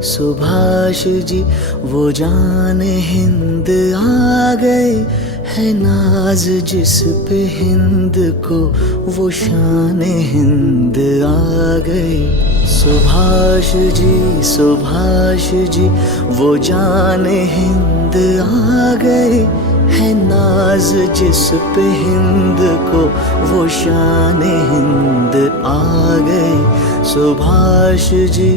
सुभाष जी वो जान हिंद आ गए, है नाज जिस पे हिंद को वो शान हिंद आ गए। सुभाष जी वो जान हिंद आ गए, है नाज जिस पे हिंद को वो शान हिंद आ गए। सुभाष जी।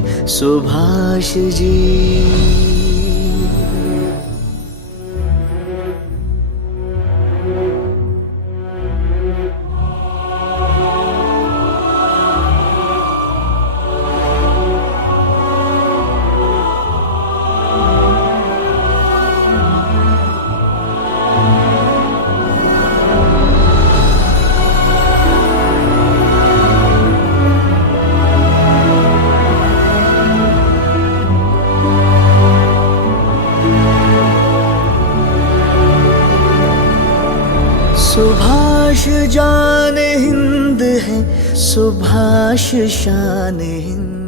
सुभाष जान हिंद है, सुभाष शान हिंद।